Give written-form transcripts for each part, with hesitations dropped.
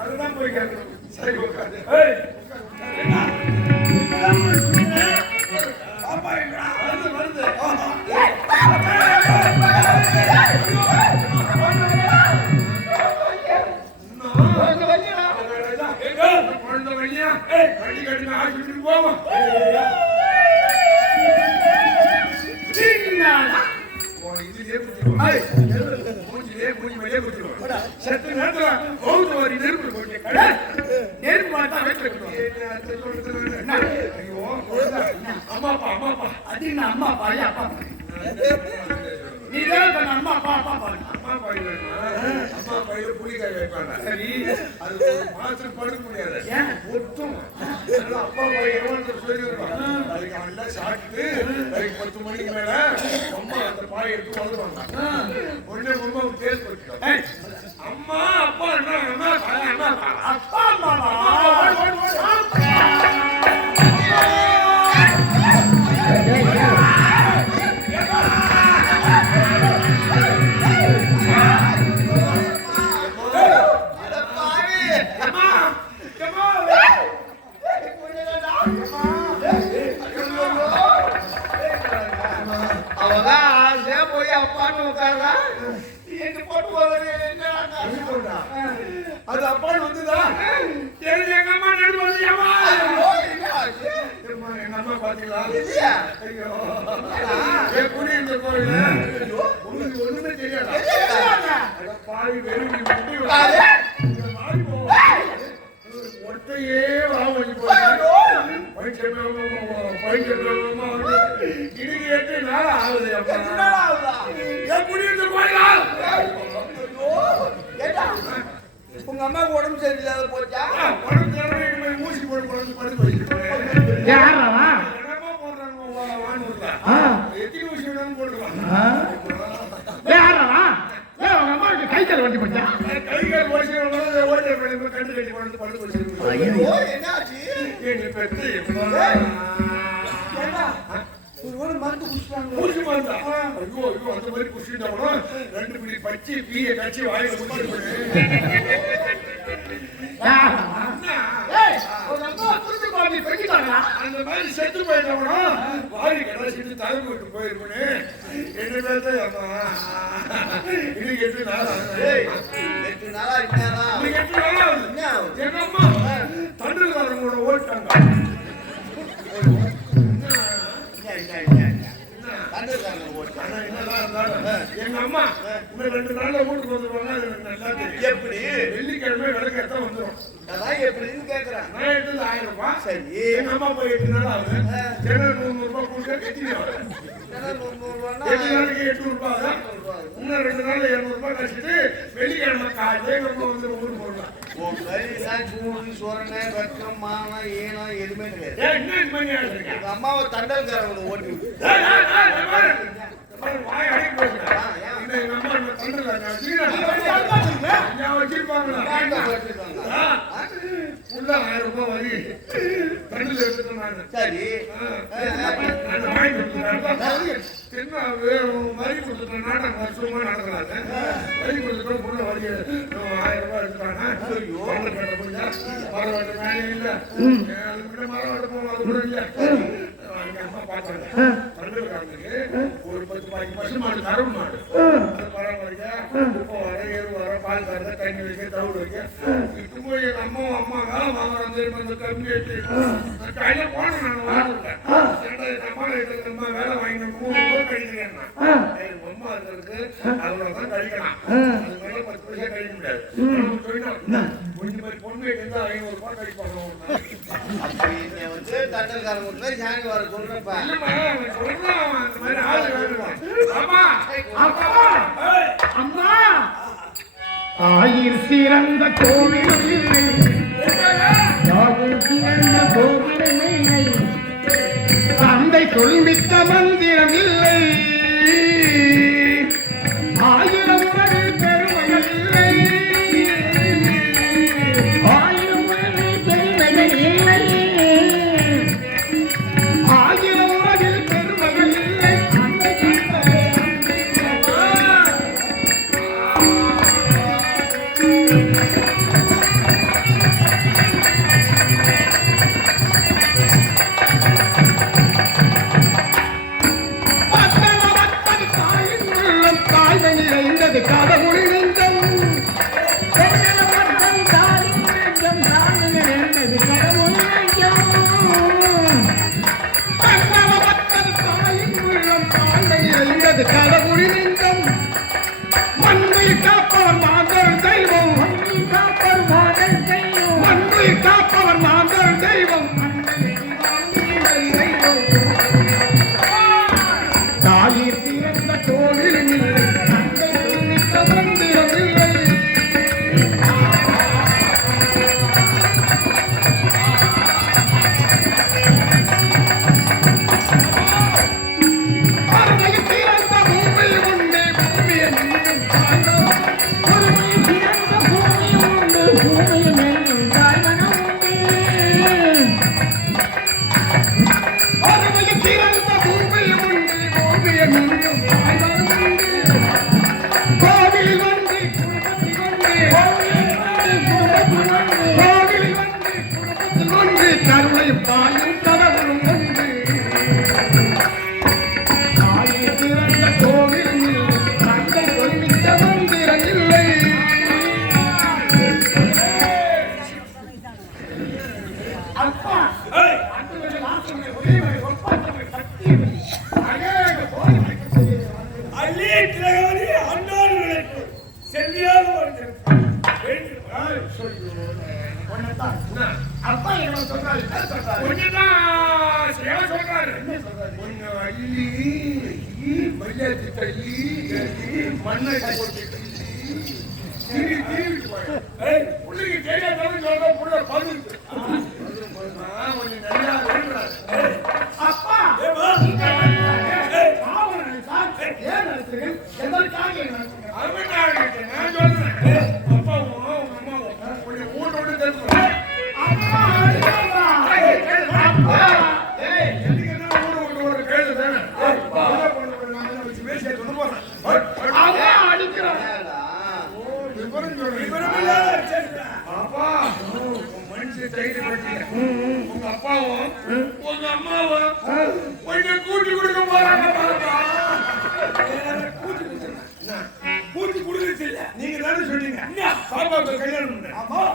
அதுதான் போய் கேட்கணும். சரி உட்காந்து வருது குழந்தை வழியா வண்டி கட்டின ஆஸ்பத்திரிக்கு போவோம். சத்து நேரத்துல நெருப்பு போட்டு நெருப்பு அம்மா அப்பா அம்மா அப்பா அது என்ன அம்மா அப்பா அப்பா நீதான் அம்மா அப்பா அப்பா அம்மா பையில அம்மா பையில புளிக்காய் வைப்பாங்க. சரி அது மாசத்துக்கு படுக்க முடியாது ஒட்டும் அப்பா பையன் எவ்வளவு சொல்லிடுவான். அதுக்கு அவன் சாப்பிட்டு அதுக்கு 10 மணிக்கு மேல அம்மா அந்த பாயை எடுத்து வளருவாங்க. உடனே ரொம்ப டேஸ்ட் வச்சுக்கோ. அம்மா அப்பா என்ன அம்மா அப்பா அம்மா அது அப்பா வந்துதா எங்க அம்மா நடு வந்து எங்க அம்மா பாத்தீங்களா குடி இந்த கோயில் உங்களுக்கு ஒண்ணுமே தெரியாது. பாவி வெறும் ஒட்டையே வாங்கி இடுக்கு 8 நாள் ஆகுது. குடி இந்த கோயிலா உங்க அம்மா உடம்பு சரியில்லாத போச்சா? உடம்பு சரியில்லை ஊசி போட்டு படுத்து வச்சிருக்கேன். எத்தனை ஊசி வேணாலும் போட்டுக்கலாம். கை கால் வண்டி போச்சா? கை கால் ஓசி ஓட்ட கண்டு கட்டி கொண்டு படுத்து வச்சிருக்கேன். என்னாச்சு? எங்க பெற்று மருந்து குடிச்சாங்க. குடிச்சு மருந்தா? ஐயோ ஐயோ அந்த மாதிரி குடிச்சுட்டாங்கன்னா 2 பிடி பச்சி பீய கட்சி வாயில குடிச்சு அந்த மாதிரி செத்து போயிட்டவனா வாரி கடைசிட்டு தலைமை விட்டு போயிருப்பேன்னு என்ன பேர்த்து அம்மா இன்னைக்கு 8 நாளா 8 நாளா எங்க அம்மா தண்டுக்காரங்களோட ஓட்டாங்க. எங்க அம்மா இன்னும் 2 நாள்ல வீட்டுக்கு வந்துருவாங்க. நல்லா தெரியும். எப்படி வெள்ளிக்கிழமை விளக்கத்தான் வந்துடும். அதான் எப்படின்னு கேட்கறேன். நான் எடுத்தது 1000 ரூபாய். சரி எங்க அம்மா போய் 8 நாள் ஆகுது. 200 ரூபாய் கொடுக்க கட்டினு 8 நாளைக்கு 800 ரூபாய் தான். இன்னும் 2 நாள்ல 200 ரூபாய் கழிச்சுட்டு வெள்ளிக்கிழமை காலையில எங்க அம்மா வந்து ஊருக்கு போடலாம். எதுவுமே கிடையாது. அம்மாவை தண்டல்காரங்களை ஓட்டி வாய் அடி போச்சுருப்பாங்களா? உள்ள 1000 ரூபாய் வரி தண்டில் எடுத்துட்டேன் நான். சரி வாங்கி கொடுத்துட்டேன். என்ன வரி கொடுத்துட்டேன். நாடகம் வருஷமா நடக்கிறாங்க. வரி கொடுத்துட்டோம். உள்ள வரி 1000 ரூபாய் எடுத்துட்டாங்க. மரவாட்டு வேலையும் இல்லை. அதுக்கிட்ட மரவாட்டு போவோம். அது கூட இல்லை. அம்மா பார்த்தாங்க. தண்டல்காரனுக்கு ஒரு 10 பசு மாடு கரும்பு மாடு பரவாயில்லைங்க. இப்போ வர ஏறு வர பால் கறந்த தண்ணி வைக்க தவிடு வைக்க இப்போ போய் எங்க அம்மா காலம் வாங்குறோம் தெரியுமா இந்த கம்மி வச்சு கையில போனேன் நான் வாங்கல அம்மா நம்ம வேலை வாங்கி 3 ரூபாய் கழிக்கிறேன் அம்மா இருக்கிறதுக்கு அவ்வளவுதான் கழிக்கலாம் அது மேல 10 பைசா கழிக்க முடியாது சொல்லணும் கொஞ்சம் மாதிரி பொண்ணு இருந்தா 500 ரூபாய் கழிப்பாங்க தண்டல்காரங்க வர சொல்றப்ப அம்மா ஆயிர் சிறந்த கோவில் தந்தை சொல்மிக்க மந்திரம் இல்லை ஆயிரம் பெருமைகள் இல்லை ஆயிரம் பெருமைகள் இல்லை ஆயிரம் பெருமைகள் இல்லை கடவுள் நெஞ்சம் கடவுள் நெஞ்சம் கடவுள் நெஞ்சம் மண்ணை காப்பவர் மாந்தர் தெய்வம் மண்ணை காப்பவர் மாந்தர் தெய்வம் தாயிர் சிறந்த கோவில் இல்லை மந்திரம் இல்லை அப்பா என்ன சொல்றாரு மண்ணை உங்க அப்பாவும் உங்க அம்மாவும் கூட்டி கொடுக்க போறாங்க. கூட்டி கொடுக்கறது இல்ல, நீங்க தானே சொன்னீங்க பாப்பாவுக்கு கல்யாணம் பண்ண.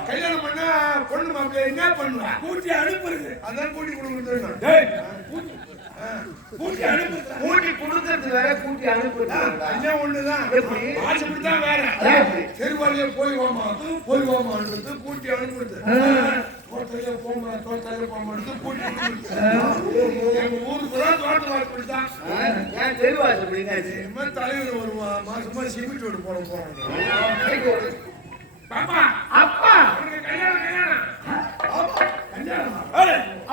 கல்யாணம் பண்ணா பொண்ணு மாப்பிள்ள என்ன பண்ணுவா? கூட்டி அனுப்புறது. அதான் கூட்டி கொடுக்கறது. கூட்டி அனுப்புறது, கூட்டி கொடுக்கறது வேற, கூட்டி அனுப்புறது எல்லாம் ஒண்ணுதான். ஆசைப்பட்டுதான் வேற. சரி வழியா போய் வாமான்றது கூட்டி அனுப்புறது. தோட்டத்திலே போமா தோட்டத்திலே போமான்றது கூட்டி அனுப்புறது. எங்க ஊருக்கு தான் தோட்ட வாசப்படிதான். ஏன் தெரு வாசப்படிங்க? தலைவர் வருவான், மாசமா சிமெண்ட் ரோடு போறோம். பாப்பா அப்பா கல்யாணம்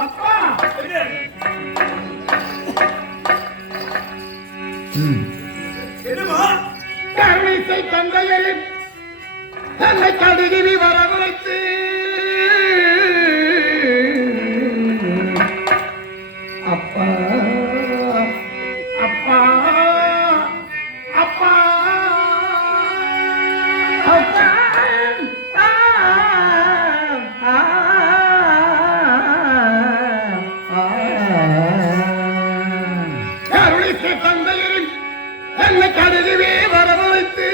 அப்பா என்னமா கருணைசை தந்தையரின் தன்னை கடுகிரி வரவழைத்து அப்பா அப்பா அப்பா அப்பா கருணைசை தந்தையரின் என்னை கருதுவே வரவழைத்து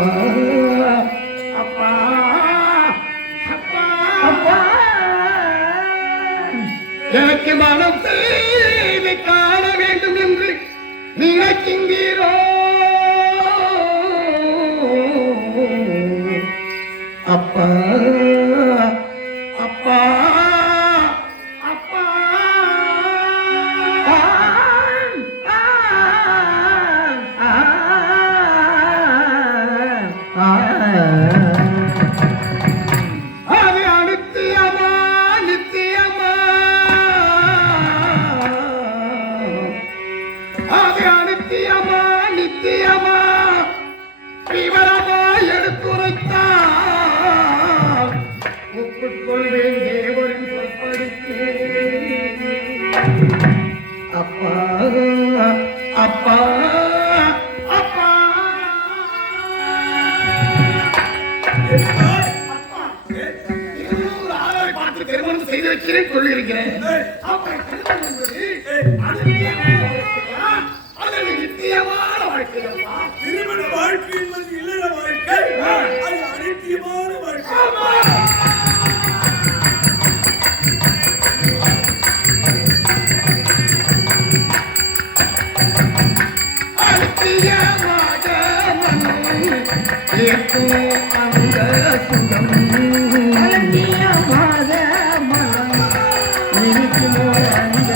அப்பா அப்பா அப்பா அப்பா எனக்கு மனம் செய்தி காண வேண்டும் என்று நினைக்கின்றீரோ அப்பா அப்பா அப்பா அது அனித்தியமா நித்தியமா அது அனித்தியமா நித்தியமா விவரமா எடுத்துரைத்தால் ஒப்புக்கொள்வேன் தேவரின் சொற்படிக்கு அப்பா அப்பா அப்பா திருமணம் செய்து வைக்கிறேன் சொல்லியிருக்கிறேன் நித்தியமான வாழ்க்கை திருமண வாழ்க்கை என்பது இல்லற வாழ்க்கை, அது அனித்தியமான வாழ்க்கை. அனித்தியமாக மனம் ஏற்கும் அந்த சுகம் அனித்தியமாக மனம் இருக்குமோ அந்த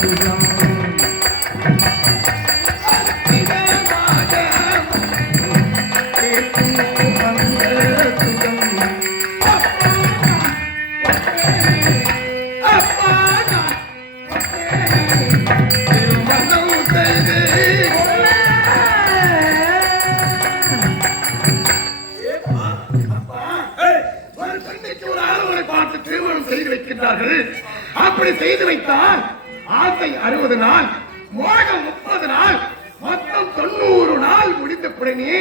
சுகம் அப்படி செய்து வைத்தால் ஆசை 60 நாள், மோகம் 30 நாள், மொத்தம் 90 நாள் முடிந்த உடனே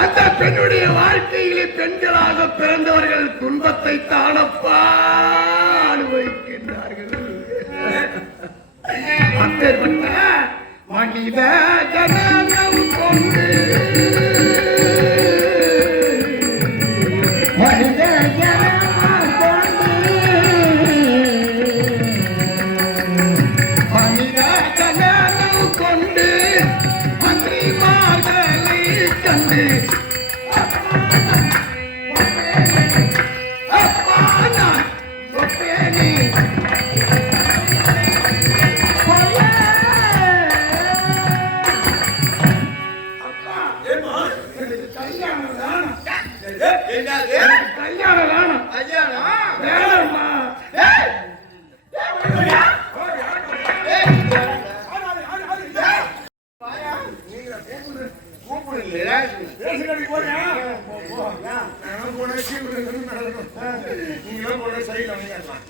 அந்த பெண்ணுடைய வாழ்க்கையிலே பெண்களாக பிறந்தவர்கள் துன்பத்தை தானப்பா அனுபவிக்கின்றார்கள். அப்பேற்பட்ட மனித ஜனனம் கொண்டு மனித ஜனனம் கொண்டு மனித ஜனனம் கொண்டு மந்திரிமார்களை கண்டு அப்பா நான் ஒப்பேனே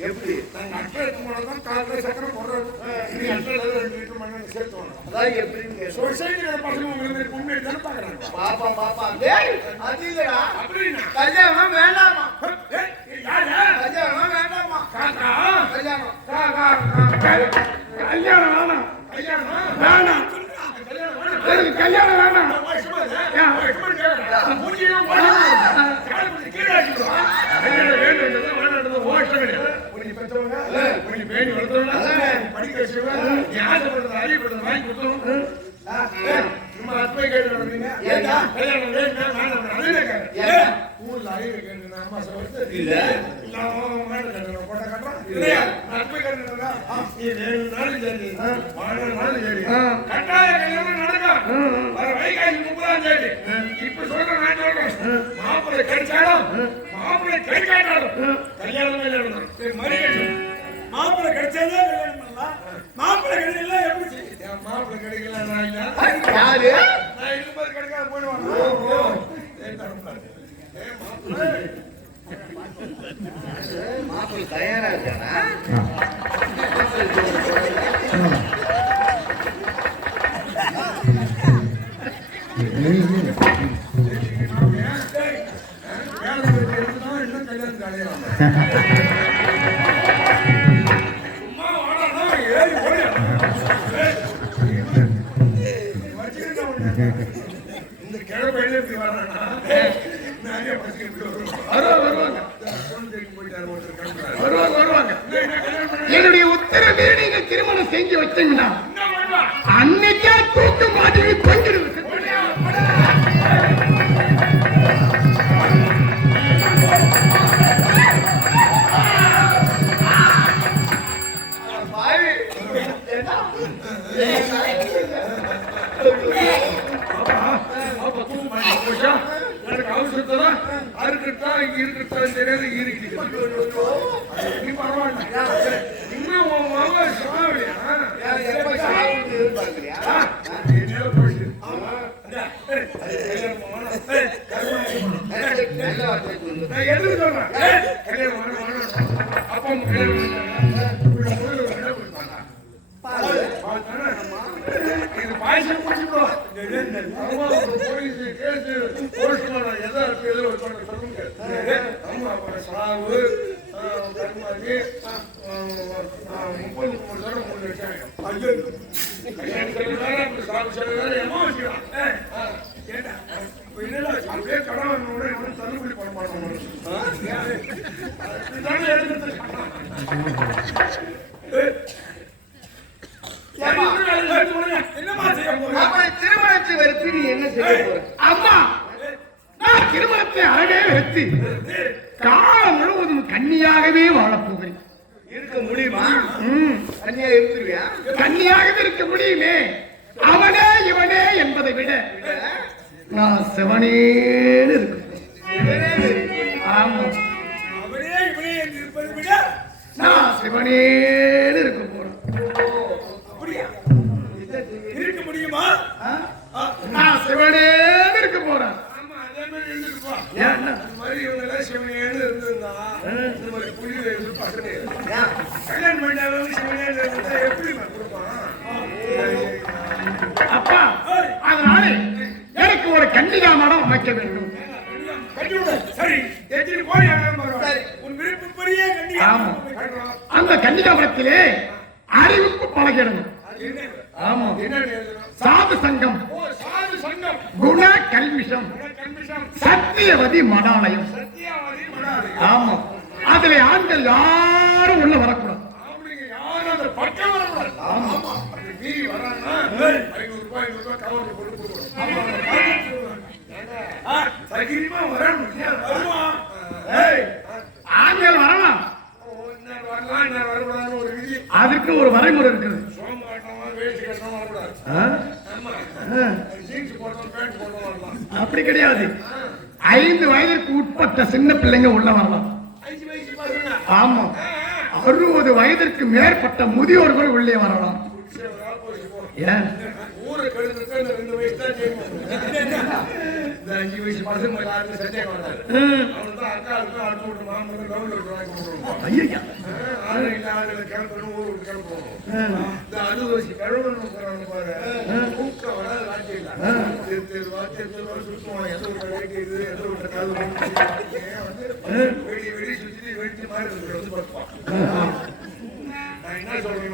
எப்படி காலையில் சக்கரம் போடுறது சேர்த்து சொசைட்டியோட பசங்க உண்மையை தானே பாக்குறாங்க. பாப்பா பாப்பா டேய் அது இல்லடா கல்யாணம் வேண்டாமா கல்யாணம் வேண்டாமா காக்கா கல்யாணம் கல்யாணம் வேணாம், வேணாம், எனக்கு கல்யாணம் வேணாம். படிக்க வச்சுருவேன் வாங்கி கொடுத்துரும். சும்மா அற்பை கேட்டு கல்யாணம் ஊர்ல அறிவு கேட்டு அம்மா சொல்றது இல்ல போட்ட கட்டுறான் அற்பை கேட்டுறா நீ 7 நாள் சரி 12 நாள் சரி கட்டாய கல்யாணம் நடக்கும். வர வைகாசி 30ஆம் தேதி இப்ப சொல்றேன், நான் சொல்றேன், மாப்பிள்ளை கிடைச்சாலும் மாப்பிள்ளை கிடைக்காட்டாலும் கல்யாணமே நடக்கும். மறுபடி மாப்பிள்ளை கிடைச்சாதான் கல்யாணம் பண்ணலாம், மாப்பிள்ளை கிடைக்கல எப்படி செய்ய? மாப்பிள்ளை கிடைக்கல நான் இல்ல யாரு நான் இருக்கும்போது கிடைக்காத போயிடுவாங்க. மாப்பிள்ளை தயாரா இருக்கானா? இன்னும் கல்யாணம் அடையலாம். சும்மா வாடா ஏறி ஓடி இந்த கிழமையில இப்படி வரானா நிறைய பசங்க இப்படி வருவாங்க போயிட்டாரு ஒருத்தர் கிளம்புறாரு. வருவாங்க என்னுடைய உத்தரவே நீங்க திருமணம் செஞ்சு வச்சீங்கன்னா அன்னைக்கே தூக்க மாட்டி கொஞ்சிடுது. எனக்கு அவசரத்தான் அறுக்கட்டா இங்க இருக்கட்டான்னு தெரியாது ஈரிக்கிட்டு நீ பரவாயில்ல. இன்னும் உன் மாமா சாவலியா என்ன போயிட்டு நான் எதுக்கு சொல்றேன் கல்யாணம் அப்பா இது பாயசம் குடிச்சுடுவோம். போலீஸ் கேஸ் போஸ்ட்மான் எதோ சொல்லுங்க. ஆமா சாவு கருமாதி 33 தடவை 3 லட்சம் சாவு சொல்ல எம்மா வச்சுக்கலாம். அப்படியே கடவுள் தள்ளுபடி பண்ண மாட்டோம். திருமணத்தை வெறுத்து நீ என்ன செய்ய போற? அம்மா நான் திருமணத்தை அழகே வெறுத்து காலம் முழுவதும் கன்னியாகவே வாழப்போகிறேன். இருக்க முடியுமா? கன்னியா இருந்துருவியா? கன்னியாகவே இருக்க முடியுமே. அவனே இவனே என்பதை விட நான் சிவனேன்னு இருக்கேன். ஆமா அவனே இவனே என்று இருப்பதை விட நான் சிவனேன்னு இருக்க போறேன். அப்படியா இருக்க முடியுமா? நான் சிவனேன்னு இருக்க போறேன். ஆமா அதே மாதிரி இருந்துருப்பா. ஏன்னா அந்த மாதிரி இவங்க எல்லாம் சிவனேன்னு இருந்திருந்தா இந்த மாதிரி புள்ளியில இருந்து பக்கத்து கல்யாணம் பண்ணாலும் சிவனேன்னு இருந்தா எப்படி கொடுப்பான்? அப்பா அதனால எனக்கு ஒரு கன்னிகா மடம் அமைக்க வேண்டும். சரி எத்தனை கோடி ஆனாலும் பரவாயில்லை. உன் விருப்பப்படியே கண்டிப்பா ஆமா அந்த கன்னிகா மடத்திலே அறிவுக்கு பழகிடணும். ஆமா என்ன எழுதணும்? சாது சங்கம், சாது சங்கம், குண கல்விஷம், கல்விஷம், சத்தியவதி மடாலயம். சத்தியாவதி மடாலயம். ஆமா அதுல ஆண்கள் யாரும் உள்ள வரக்கூடாது. ஆம்பளைங்க யாரும் அந்த பக்கம் வரக்கூடாது. ஆமா அப்படி மீறி வராங்கன்னா 500 ரூபாய் கவர்ல போட்டு கொடுக்கணும். சகிரிமா வரணும். வருவான். ஆண்கள் வரலாம், இன்னும் வரலாம் இன்னும் வரக்கூடாதுன்னு ஒரு விதி. அதுக்கு ஒரு வரைமுறை இருக்குது. சோம்பு கட்டணமா வேஷ்டி கட்டணமா வரக்கூடாது. ஆமா ஜீன்ஸ் போட்டோம் பேண்ட் போட்டோம் வரலாம். அப்படி கிடையாது. 5 வயதிற்கு உட்பட்ட சின்ன பிள்ளைங்க உள்ள வரலாம். 5 வயசு பசங்க. ஆமா 60 வயதிற்கு மேற்பட்ட முதியோர்கள் உள்ளே வரலாம். ஏன் ஊரை கெடுத்துட்டு இந்த 2 வயசு தான் செய்யணும். இந்த 5 வயசு பசங்க யாருக்கும் செஞ்சே வராது. அவனுக்கு தான் அக்கா இருக்கும் அடுத்து விட்டு மாமன் கவுண்டர் வாங்கி கொடுக்கணும். ஐயா ஆளு இல்ல ஆளுகளை கிளம்பணும் ஊர் விட்டு கிளம்பணும். இந்த 60 வயசு கிழவன் பாரு கூட்டம் வராது ராஜ்யம் இல்ல. தெருவா சுற்றுவான். எந்த ஒரு வேண்டியது எந்த ஒரு காது வந்து வெடி வெடி சுற்றி வெடிச்சு மாதிரி இருக்கிற வந்து பார்ப்பான். நான் என்ன சொல்றேன்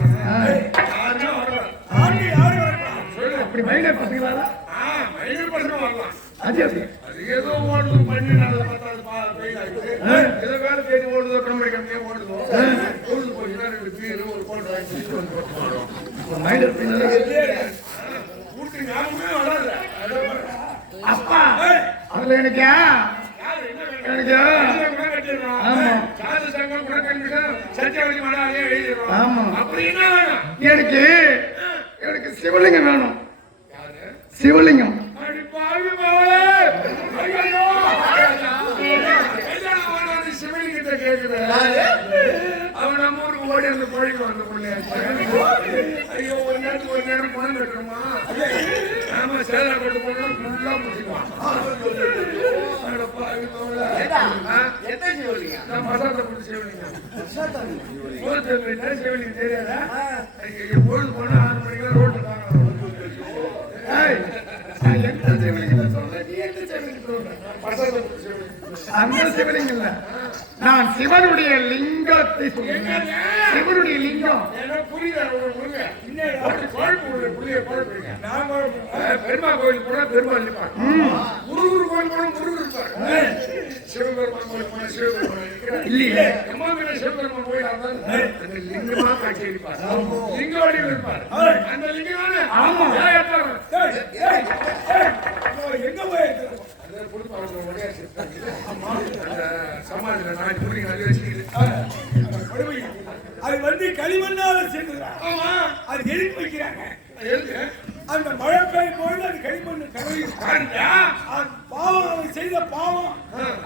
யாருமே வரலாம். யாரு வரலாம்? சொல்லு அப்படி மைனர் பசங்களா? மைனர் பசங்க வரலாம். அது அது ஏதோ ஓடுது பண்ணி நாள் பார்த்தா ஃபெயில் ஆகிட்டு ஏதோ வேலை தேடி ஓடுதோ கம்பெனி கம்மியாக ஓடுதோ ஓடுது போச்சுன்னா 2 பீர் ஒரு கோல்டு வாங்கி வந்து மைனர் கூட்டு ஞாபகமே வராது. அப்பா அதுல எனக்கு சாது சங்கம் குணக்கல்விஷம் சத்தியாவதி மடாலயே எழுதிடுறோம். ஆமா அப்படி என்ன வேணும்? எனக்கு சிவலிங்கம் வேணும். சிவலிங்கம் அடி பாவி பாவலே. ஐயோ சிவலிங்கத்தை கேட்குது. அவன் நம்ம ஊருக்கு ஓடி இருந்து கோழிக்கு வந்த பிள்ளையாச்சு. ஐயோ ஒரு நேரம் பணம் கட்டுறோமா? ஆமா சேதா கொண்டு போனா ஃபுல்லா முடிச்சுக்குவான். என்ன செய்வீங்க? நான் மசாலா போட்டு சிவலிங்கம் சிவலிங்கம் தெரியாதா? பொழுது போனா 6 மணிக்கெல்லாம் ரோட்டு தாங்க. எந்த சிவலிங்கம் சொல்றேன்? அந்த சிவலிங்கம் இல்ல, நான் சிவனுடைய லிங்கத்தை சொல்றேன். சிவனுடைய லிங்கம். ஏன்னா புரியல உங்களுக்கு என்னடா? குழப்பம் புரிய குழப்பீங்க. நான் குழப்பம். பெருமா கோயில் போனா பெருமாள் இருப்பார். முருகர் கோயில் போனா முருகர் இருப்பார். சிவபெருமான் கோயில் போனா சிவபெருமான் இருக்கிறார். இல்லையே. எம்மாவில சிவபெருமான் கோயில் இருந்தாலும் அந்த லிங்கமா காட்சி இருப்பார். லிங்க வடிவில் இருப்பார். அந்த லிங்கம் தானே? ஆமா. ஏய், ஏய், ஏய், எங்க போயிருக்க? அதை கொடுத்து அவங்க உடைய சமாதியில நான் புரியுங்க அது வச்சுக்கிறேன். அது வந்து களிமண்ணால சேர்ந்துடா. ஆமா. அது எதுக்கு வைக்கிறாங்க? எதுக்கு? அந்த மழை பெய்யும் பொழுது அது களிமண் கழுவி காண்டா? அது பாவம் அவன் செய்த பாவம்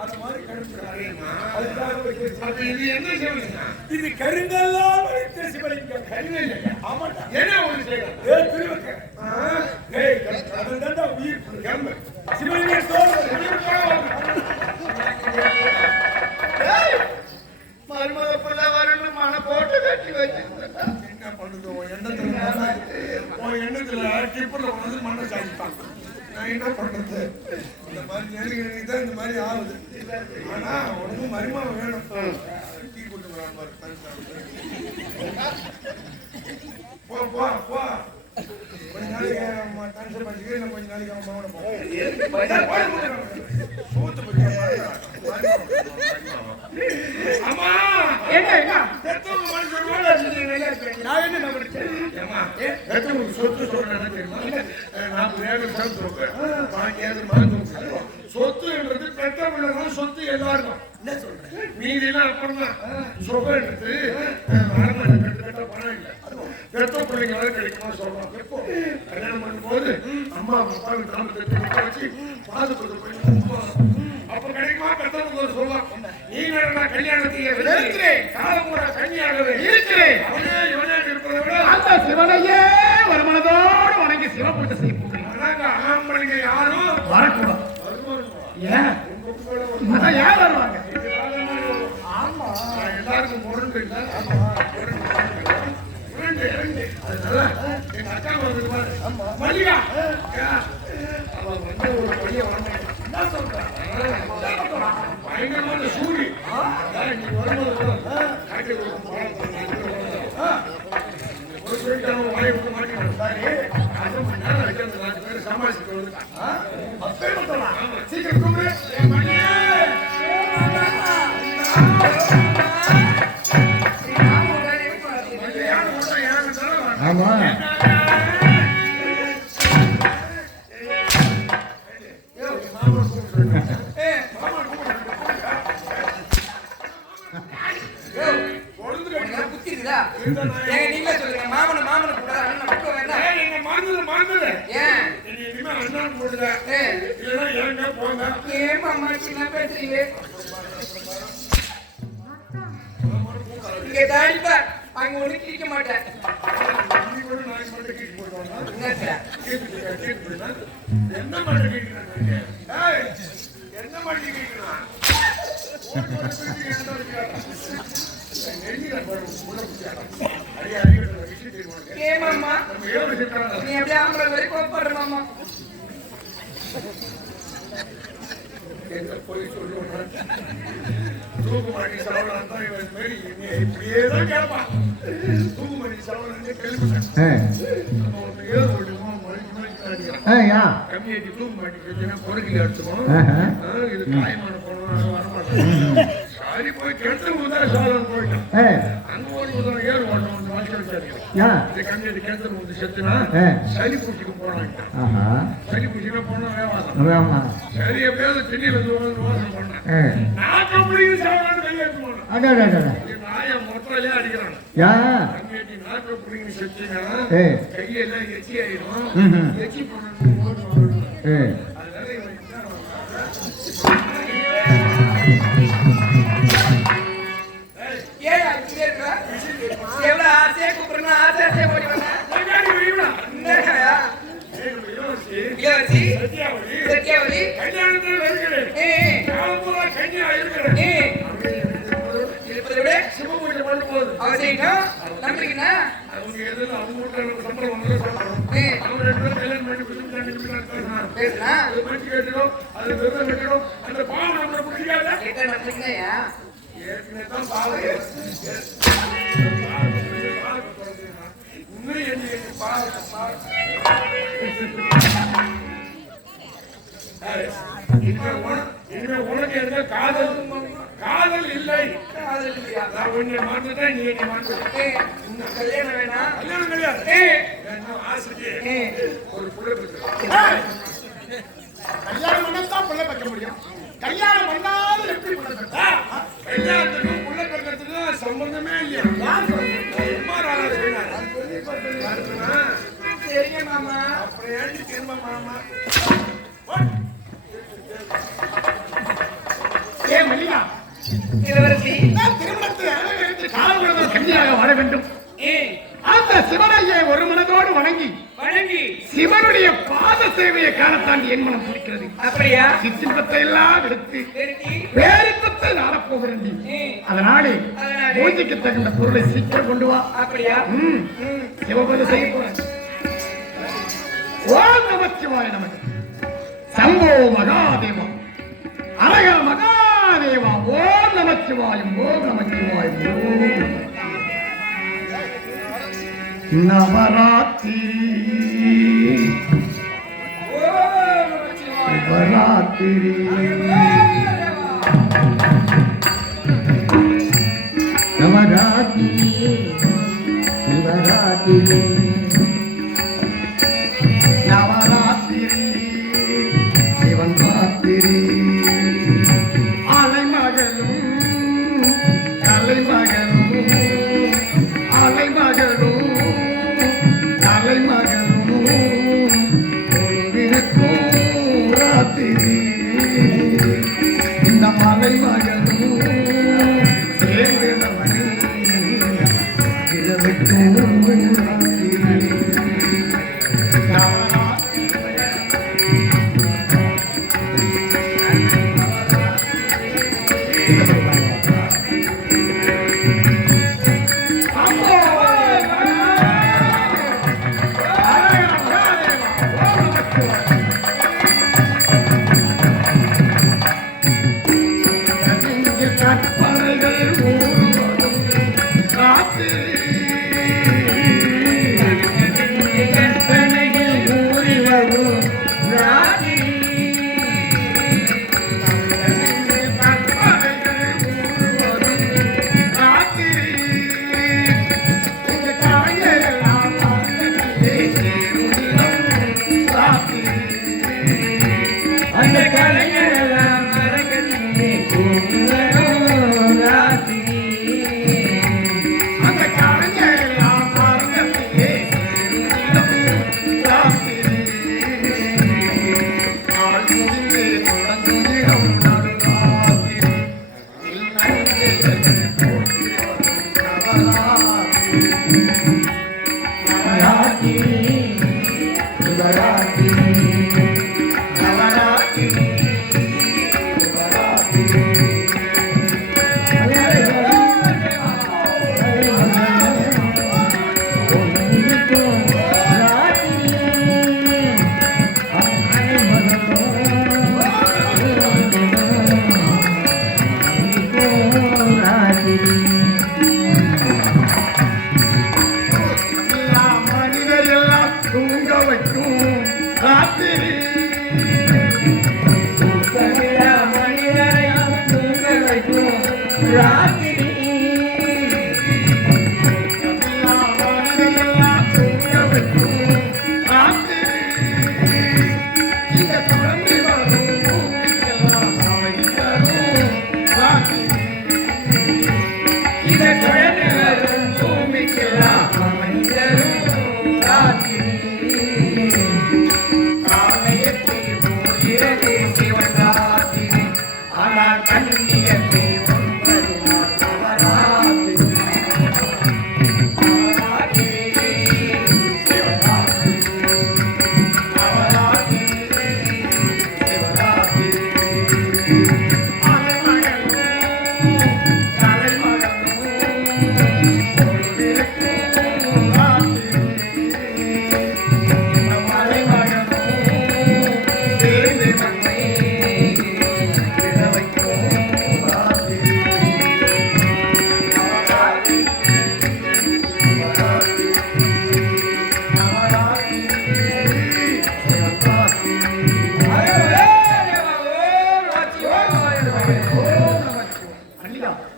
அந்த மாதிரி கழுவுறாங்க. அதுக்காக வைக்கிறது. அப்ப இது என்ன செய்வீங்க? இது கருங்கல்லால் வைத்த சிவலிங்கம். கருங்கல் ஆமாட்டா. என்ன ஒண்ணு செய்யலாம்? ஏய் திருவக்க. ஏய் அதுதான்டா உயிர் கம்பு. சிவலிங்கம் தோல். மருமக புள்ள வரணும் மன போட்டு கட்டி வச்சிருந்தா. என்ன பண்ணுது உன் எண்ணத்துல டிப்பர்ல வந்து மண்ணை சாதிப்பான். நான் என்ன பண்றது? இந்த மாதிரி நேரில் தான் இந்த மாதிரி ஆகுது. ஆனா உனக்கு மருமகம் வேணும். டீ கொடுத்துக்கிறான் பாரு. போ போ போ. கொஞ்ச நாளைக்கு டென்ஷன் பண்ணிக்க. இல்லை கொஞ்ச நாளைக்கு அவன் மகனை போவோம். சூத்து ஆமா. என்ன என்ன? பெத்தவங்க மனுஷன் போல நான் என்ன நம்புறேன்? ஏம்மா, பெத்தவங்களுக்கு சொத்து சொல்றேன் தெரியுமா? 40 ஏக்கர் சொத்து இருக்கு. 5 ஏக்கர் மருந்து. சொத்துன்றது பெத்தவங்களுக்கு சொத்து எல்லாருக்கும். என்ன சொல்றேன்? மீதிலாம் அப்புறம் தான். சொகன்றது அரண்மனை கட்ட பணம் இல்லை. பெத்த பிள்ளைங்களால கிடைக்குமா சொல்றோம். எப்போ கல்யாணம் பண்ணும்போது அம்மா அப்பா நாமத்தை வச்சு பாதுகாத்து போய் அப்ப கிடைக்குமா? பெத்தவங்க சொல்லலாம். நீங்க நான் கல்யாணத்துக்கு காலமுறை கன்னியாகவே இருக்கிறேன். அவனே இவனே இருப்பதை விட அந்த சிவனையே ஒரு மனதோடு வணங்கி சிவப்பூஜை செய்ய ஆம்பளைங்க யாரும் வரக்கூடாது. ஏன்? அதான் ஏன் வருவாங்க? ஆமா. எல்லாருக்கும் முரண்டு இல்லை. அதனால எங்க அக்கா வந்து மல்லிகா அவன் வந்து ஒரு பையன் வரமாட்டான். என்ன சொல்றான்? பயங்கரமான சூரி. நீ வரும்போது காட்டி ஒரு சொல்லிட்டு அவன் வாயை விட்டு மாட்டினான். சமாளிச்சுட்டு வந்துட்டான். சீக்கிரம் கூப்பிடு. ஆமா. நீங்களே சொல்லுங்க. மாமன மாமன கூடாது. ஏன் மாமா சின்ன பேசுறீங்க? இங்க தாடிப்பா அங்க ஒண்ணு கிழிக்க மாட்டேன். என்ன மாட்டேன் என்ன மாட்டேன் ஏமாமா நீ அப்படியே ஆம்பளை வரைக்கும் கோப்படுற மாமா. எங்க போய் சொல்லுவாங்க தூக்குமணி சவரம் தான் இவன் மாரி இப்படியே தான் கேட்பான். தூக்குமணி சவரம் கேள்விப்பட்டேன். கம்மியாட்டி தூக்குமணி பொறுக்கி எடுத்துக்கணும். இது காயமான போனோம் வரமாட்டேன். சாரி போய் கெடுத்து முதல் சாதம் போயிட்டான். அங்க ஒரு முதல் ஏறு ஓட்டணும் வந்து வாங்கி கம்மியாட்டி கெடுத்து வந்து செத்துனா சளி பூச்சிக்கு போனாங்க. சளி பூச்சிக்கு போனா வேவாதான். சரி எப்பயாவது திண்ணில யோசனை பண்ணேன். நான் கம்பெனிக்கு சாதாரண கையெழுத்து போனேன். நாயை மொத்தலையே அடிக்கிறாங்க. கம்மியாட்டி நாக்கு பிடிங்கி செத்தீங்கன்னா கையெல்லாம் எச்சி ஆயிடும். எச்சி போன அதனால இவன் ஏன் இங்க இருக்க? எவ்வளவு ஆசையா கூப்பிடுறா? ஆசை ஓடி வந்தா இளவரசி சத்யாவதி கல்யாணத்தில் வருகிறேன். இருப்பதை விட சிவபூஜை பண்ண போகுது. அவன் செய்யணும். நம்புறீங்கன்னா அவங்க எதுவும் அவங்க வீட்டுல சம்பளம் வந்து அவங்க 2 பேரும் கல்யாணம் பண்ணி பேசுனா அது மனுச்சு கேட்டுடும் அது விரதம் வைக்கணும். அந்த பாவம் நம்மளை பிடிக்காத கேட்டா நம்புறீங்கயா? ஏற்கனவே தான் பாவம். இன்னும் என்ன இனிமே உனக்கு எந்த காதல் இல்லை. காதல் இல்லையா? நான் உன்னை மாட்டுதான், நீ என்னை மாட்டு. இன்னும் கல்யாணம் வேணாம். கல்யாணம் கிடையாது. என்ன ஆசைக்கு ஒரு புள்ள இருக்கு. கல்யாணம் பண்ணத்தான் பிள்ளை வைக்க முடியும். கல்யாணம் பண்ணாலும் எப்படி பிள்ளை வைக்க? கல்யாணத்துக்கும் புள்ள பிறக்கிறதுக்கும் சம்பந்தமே இல்லையா? உமாரால சொன்னாரு. சரிங்க மாமா. அப்புறம் ஏன் திரும்ப மாமா? ஏன் மல்லிகா, இளவரசி. திருமணத்தில் காலமுடன் கன்னியாக வாழ வேண்டும். அந்த சிவனையை ஒரு மனதோடு வணங்கி வணங்கி சிவனுடைய பாத சேவையை காணத்தான் என் மனம் துடிக்கிறது. அப்படியா? சிற்றின்பத்தை எல்லாம் எடுத்து நிறுத்தி பேரின்பத்தை நாடப்போகிறேன். அதனாலே பூஜைக்கு தகுந்த பொருளை சீக்கிரம் கொண்டு வா. அப்படியா? சிவபதி செய்ய போறேன். ஓம் நமச்சிவாய நமக. சம்போ மகாதேவா, அரக மகாதேவா. ஓம் நமச்சிவாயம், ஓம் நமச்சிவாயம், ஓம் நவராத்திரி நவராத்திரி நவராத்திரி நவராத்திரி நவராத்திரி சிவன் ராத்திரி. அலைமகளும் தலைமகளும் அலைமகளும் தலைமகளும் பொழுதிருக்கும் ராத்திரி. இந்த மலைமகளும் சேர்ந்து நம்மை இரவுக்கும் ராத்திரி. நவராத்திரி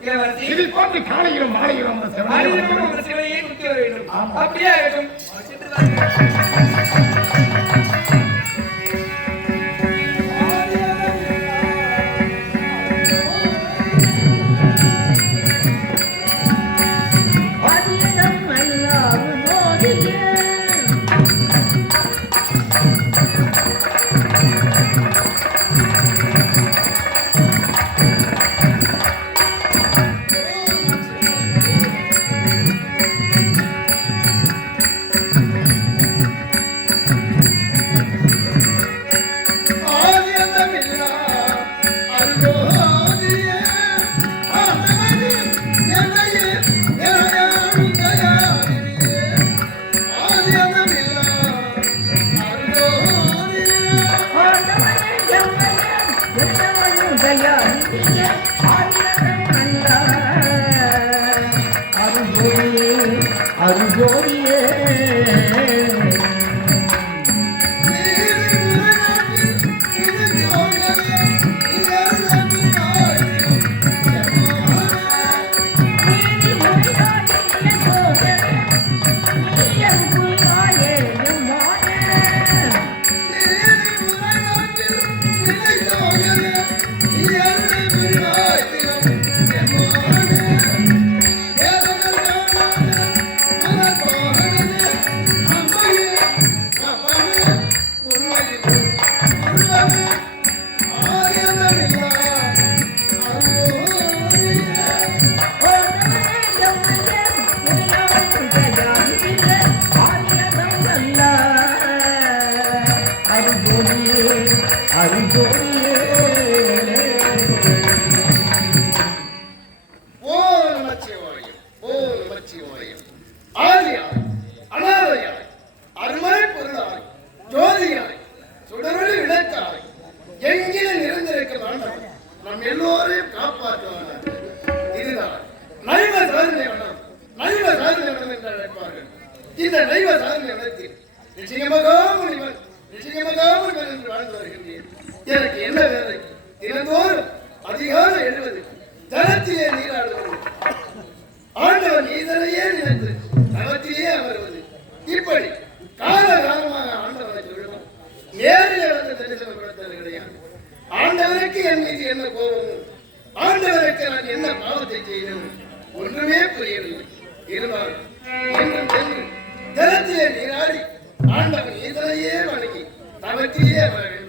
இளவரசி இது போன்று காலையிலும் மாலையிலும் அந்த ஆயிரமும் அந்த சிவனையை குத்தி வர வேண்டும். அப்படியே ஆகட்டும். சென்று வாருங்கள். எனக்கு என்ன வேலை? தினந்தோறும் அதிகாலை எழுவது, தனத்திலே நீராடுவது, ஆண்டவன் ஈதனையே நினைத்து தனத்திலே அமர்வது, இப்படி காலகாலமாக ஆண்டவனை சொல்லுவோம். நேரில் வந்து தரிசனப்படுத்துவது கிடையாது. ஆண்டவனுக்கு என் மீது என்ன கோபமும், ஆண்டவனுக்கு நான் என்ன பாவத்தை செய்யணும் ஒன்றுமே புரியவில்லை. இருந்தாலும் இன்னும் சென்று ஜலத்திலே நீராடி ஆண்டவன் ஈதனையே வணங்கி தனத்திலே அமர வேண்டும்.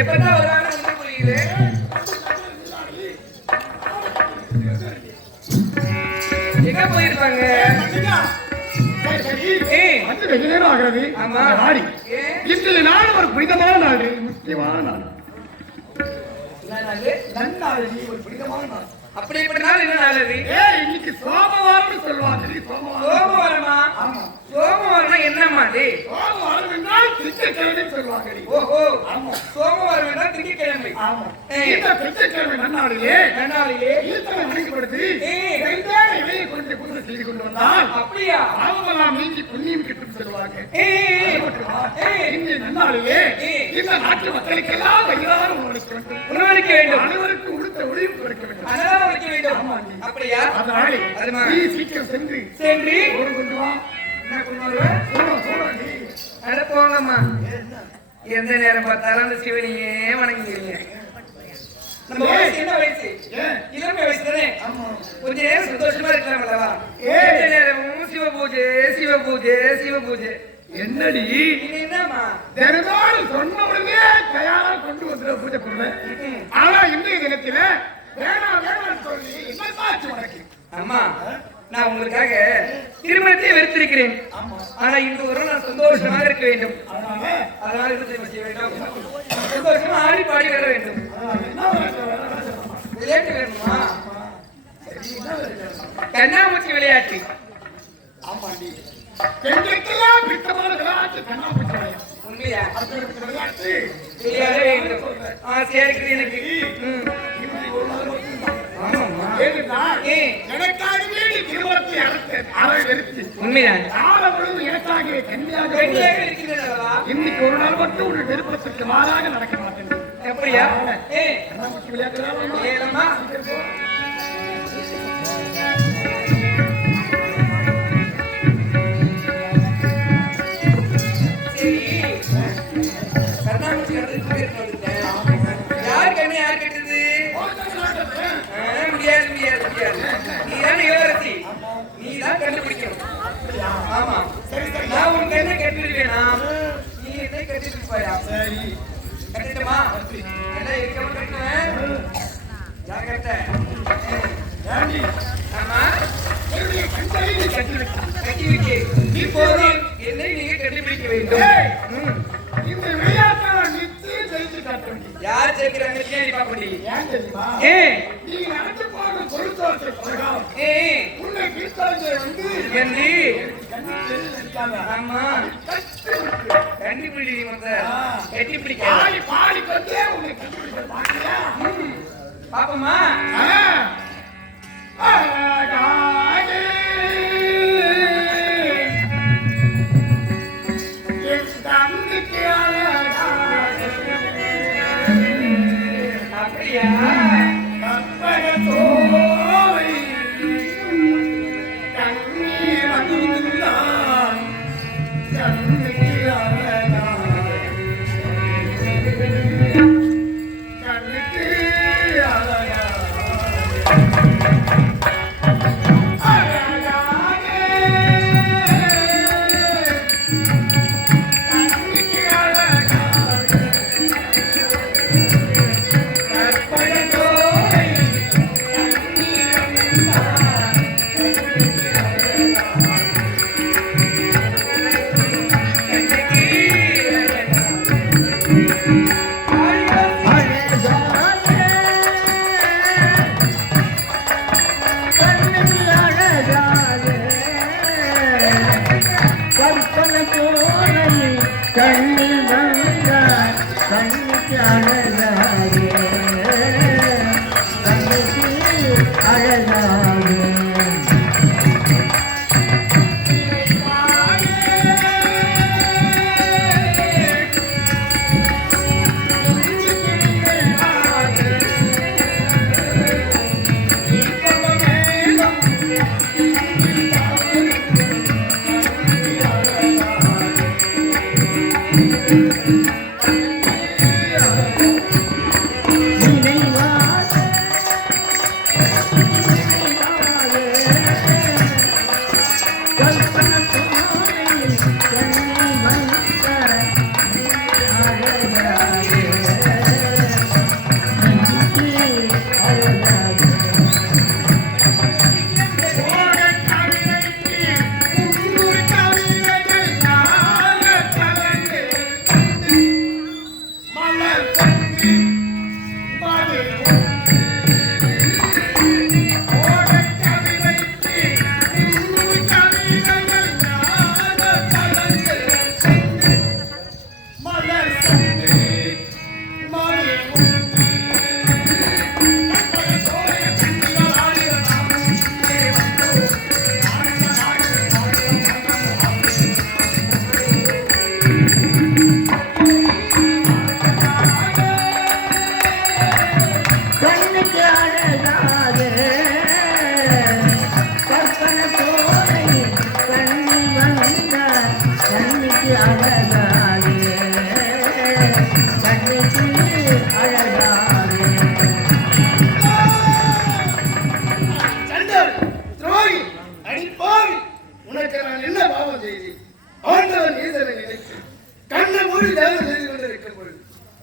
எப்பதான் வருவாங்க புரியல. எங்க போயிருப்பாங்க? இன்றைய நாள் ஒரு புனிதமான நாள், முக்கியமான நாள். ஒரு புனிதமான நாள். அப்படிப்பட்ட நாள் என்ன நாள்? இன்னைக்கு சோமவாரம் சொல்லுவாங்க. சோமவாரமா? சோமவாரம்னா என்னம்மா? சோமவாரம் என்றால் திங்கட்கிழமை சொல்லுவாங்க. ஓஹோ, சோமவாரம் என்றால் திங்கட்கிழமை. இந்த திங்கட்கிழமை நன்னாளிலே ஈஸ்வரனை வணங்கப்படுத்தி இலையை கொண்டு பூஜை செய்து கொண்டு வந்தால் அப்படியா பாவமெல்லாம் நீங்கி புண்ணியம் கிட்டும் சொல்லுவாங்க. இந்த நன்னாளிலே இந்த நாட்டு மக்களுக்கெல்லாம் வயிறார உணவளிக்க வேண்டும். அனைவருக்கும் உடுத்த ஒளியும் கொடுக்க வேண்டும். அப்படியா? அதனாலே நீ சீக்கிரம் சென்று கொண்டு வா. போங்கம்மா. எந்த நேரம் பார்த்தாலும் அந்த சிவனையே வணங்குவீங்க. நம்ம வயசு என்ன வயசு? இளமை வயசு தானே. கொஞ்ச நேரம் சந்தோஷமா இருக்கலாம் அல்லவா? எந்த நேரமும் சிவ பூஜை சிவ பூஜை சிவ பூஜை. என்னடி என்னம்மா தினமும் சொன்ன உடனே தயாரா கொண்டு வந்து பூஜை பண்ணுவேன். ஆனா இன்றைய தினத்தில வேணாம் வேணாம் சொல்லி என்ன உனக்கு? அம்மா, நான் உங்களுக்காக திருமணத்தை வெறுத்திருக்கிறேன். ஆனா இன்று ஒரு நான் சந்தோஷமாக இருக்க வேண்டும். அதனால செய்ய வேண்டும். சந்தோஷமா ஆடி பாடி வர வேண்டும். விளையாட்டு வேணுமா? கண்ணாமூச்சி விளையாட்டு. பெண்களுக்கெல்லாம் பிடித்தமான விளையாட்டு கண்ணாமூச்சி விளையாட்டு. உண்மையா அப்பேற்பட்ட விளையாட்டு தெரியாத வேண்டும் ஆசையா இருக்குது எனக்கு இப்படி ஒரு நாள் மட்டும்தான். ஆமாம்மா. ஏனென்றால் ஏன்? எனக்காகவே நீ திருமணத்தை அழைத்த அவரை வெறுத்து உண்மைதான் காலவரும் எனக்காக கன்னியாக வெட்டியாக இருக்கிறது அல்லவா? இன்னைக்கு ஒரு நாள் மட்டும் உன் விருப்பத்திற்கு மாறாக நடக்க மாட்டேன். எப்படியா கண்ணாமூச்சி விளையாட்டு ஏலம்மா சரி கண்ணாமூச்சி வந்துட்டேன். யார் கண்ணு யார் கட்டுது? முடியாது முடியாது முடியாது. நீதான் இளவரசி, நீதான் கண்டுபிடிக்கணும். ஆமா நான் உன் கண்ணை கட்டிருக்கேனா? நீ என்னை கட்டிட்டு போயா? சரி கட்டிட்டுமா? என்ன இருக்கவன் கட்டுவேன். ஜாக்கிரதை. ஏண்டி? ஆமா என்னுடைய கண்களை நீ கட்டிவிட்டாய். கட்டிவிட்டு இப்போது என்னை நீங்க கண்டுபிடிக்க வேண்டும். ஏய், இந்த விளையாட்டை நான் நிச்சயம் ஜெயிச்சு காட்ட வேண்டியது. யார் ஜெயிக்கிறாங்க நீ பார்க்க முடியும். ஏன் தெரியுமா? நீ நடந்து போன பொருத்தவற்றை பிரகாரம் உன்னை கிறிஸ்தவத்தை வந்து என்று கண்ணில் நிற்காத. ஆமா கட்டிவிட்டு கண்டுபிடி கட்டிப்பிடிக்க பாடி பாடி கொண்டே உன்னை கண்டுபிடிக்க பாக்கியா? பாப்பமா அழகாக என் தம்பிக்கு அழகாக அப்படியா? கற்பக தோழி கண்ணீர் வந்தாள் கண்ணுக்கு அழகாக கண்ணுக்கு அழகாக கண்ணில் வந்தார் கண்ணுக்கு அழகாக கண்ணுக்கு அழகாக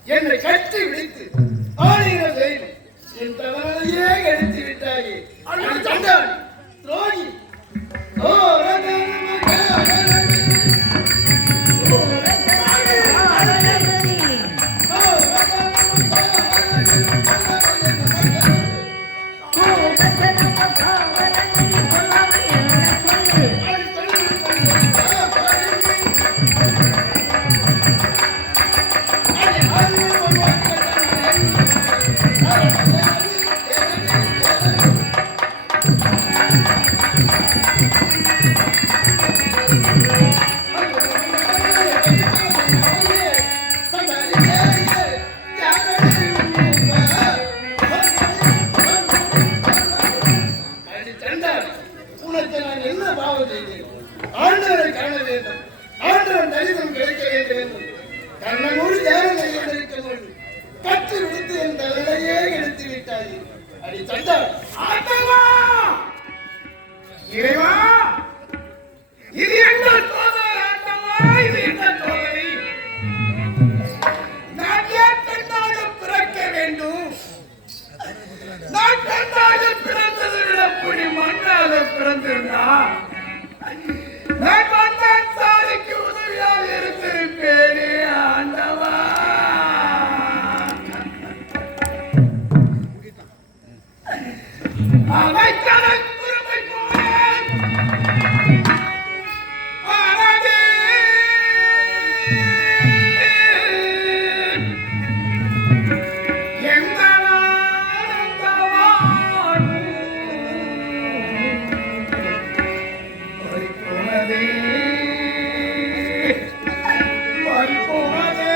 என்னை கட்டி விழித்து ஆணையின செய்து என் தவறையே எடுத்து விட்டாயே சண்டாளி துரோகி Oh, என்ன பாவம் செய்தேன்? ஆண்டவரை காண வேண்டும், ஆண்டவன் தரிசனம் கிடைக்க வேண்டும். கண்ணை மூடி தியானம் செய்ய இருக்கும் பொழுது கற்று விடுத்து என் தலையிலேயே எடுத்து விட்டாய். அடி சண்டா ஆண்டவா! இறைவா! இது என்ன சோதனை ஆண்டவா? இது என்ன சோதனை? நான் ஏன் பெண்ணாக பிறக்க வேண்டும்? நான் பெண்ணாக பிறந்ததை விட புடி மண்ணாக பிறந்திருந்தா நான் மன்னன் சாதிக்கு உதவியாக இருந்திருப்பேனே ஆண்டவா. அமைச்சரை குறுமை போவேன். ஆனதே எந்த ஆனந்தவான் பறிப்போனதே பறிப்போனதே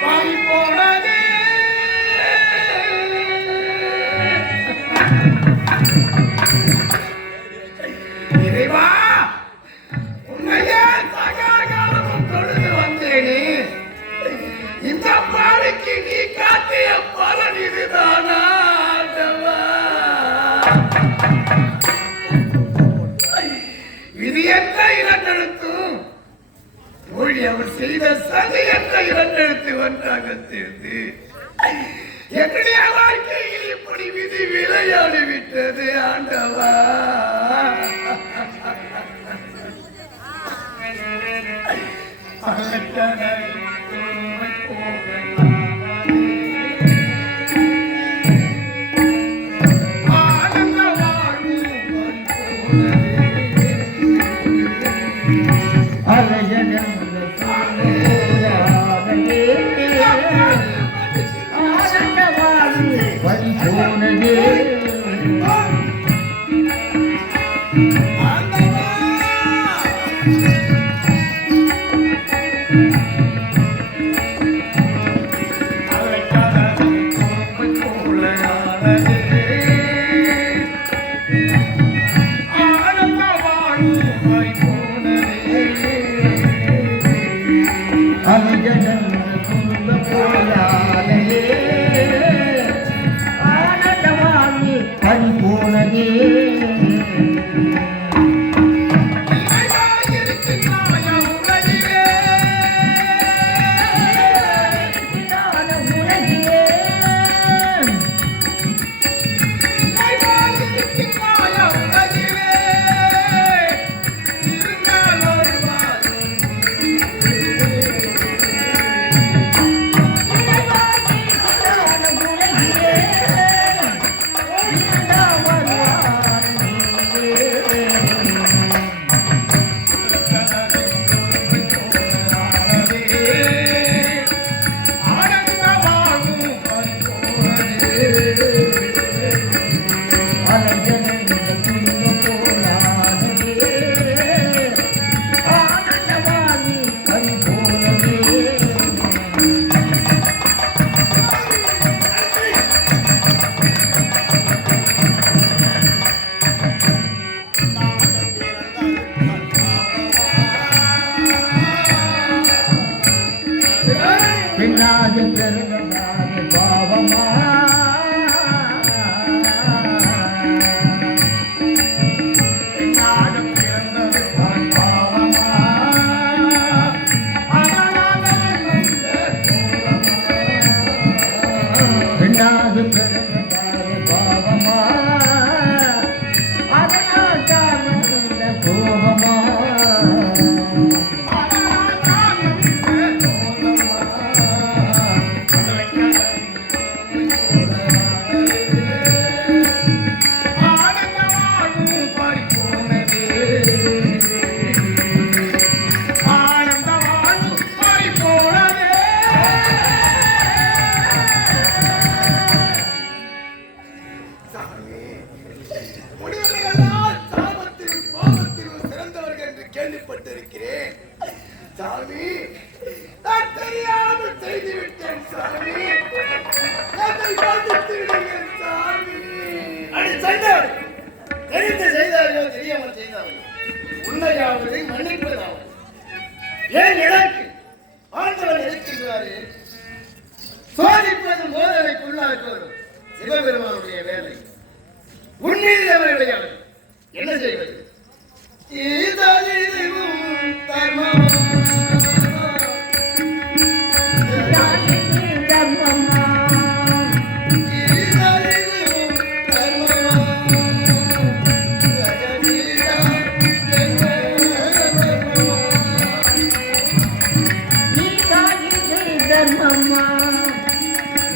பறிப்போனதே. இறைவா, உன்னையே சகாகாலமும் தொழுது வந்தேனே. இந்த பாடுக்கு நீ காட்டிய பலன் இதுதானா ஆண்டவா? இது என்ற இரண்டெழுத்தும் மொழி அவர் செய்த சதி என்ற இரண்டெழுத்து ஒன்றாக சேர்ந்து என்னுடைய வாழ்க்கையில் இப்படி விதி விளையாடி விட்டது ஆண்டவா. ஆனந்த வாழ்வு அலஜனம் ஆனந்தவாதி பரிபூர்ணதே ஆண்டவா! தெரியாமல் செய்தார்கள். உண்மையாவது மன்னிப்பதாவது. ஏன் எனக்கு ஆண்டவன் இருக்கின்றாரு. சோதிப்பதும் போதனைக்குள்ளாக்குவதும் சிவபெருமானுடைய வேலை. உண்மையில் அவருடைய என்ன செய்வது? தர்மம்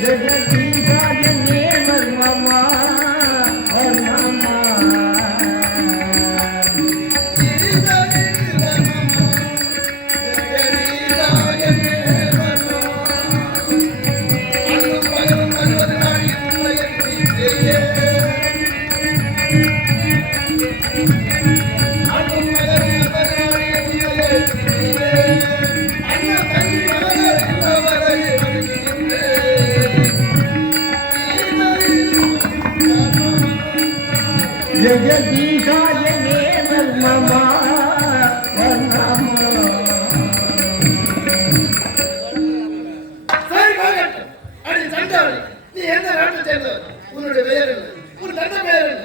ஜெகதீகாய நேமமா நீ எந்த நாட்டை சேர்ந்தவர்? உன்னுடைய பெயர் என்ன? உன் தந்தை பெயர் என்ன?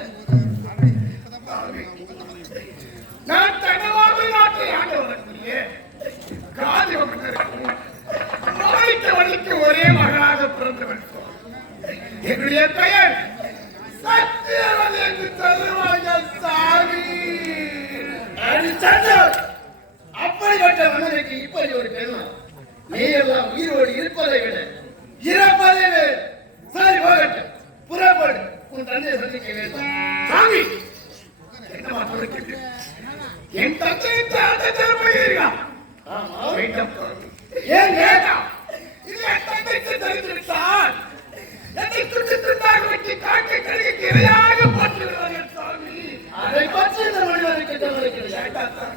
நான் தகவல் நாட்டை ஆண்டவனுக்குரிய வழிக்கு ஒரே மகனாக பிறந்தவன். என்னுடைய பெயர் சத்தியவன் என்று சொல்லுவார்கள் சாமி. அப்படிப்பட்ட மன்னனுக்கு இப்படி ஒரு பெண்ணா? நீ எல்லாம் உயிரோடு இருப்பதை விட இறப்பதை விட. சரி போகட்டும், புறப்படு. உன் தந்தையை சந்திக்க வேண்டும். சாமி என்னமா சொல்லுங்க? என் தந்தையை போயிருக்கா? ஏன் கேட்டா? இது என் தந்தைக்கு தெரிந்துவிட்டால் என்னை துண்டு துண்டாக வெட்டி காக்கை கழுகைக்கு இரையாக போட்டுவிடுவார்கள் சாமி. அதை பற்றி இந்த மனிதனுக்கு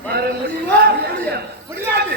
வர முடியுமா? முடியாது.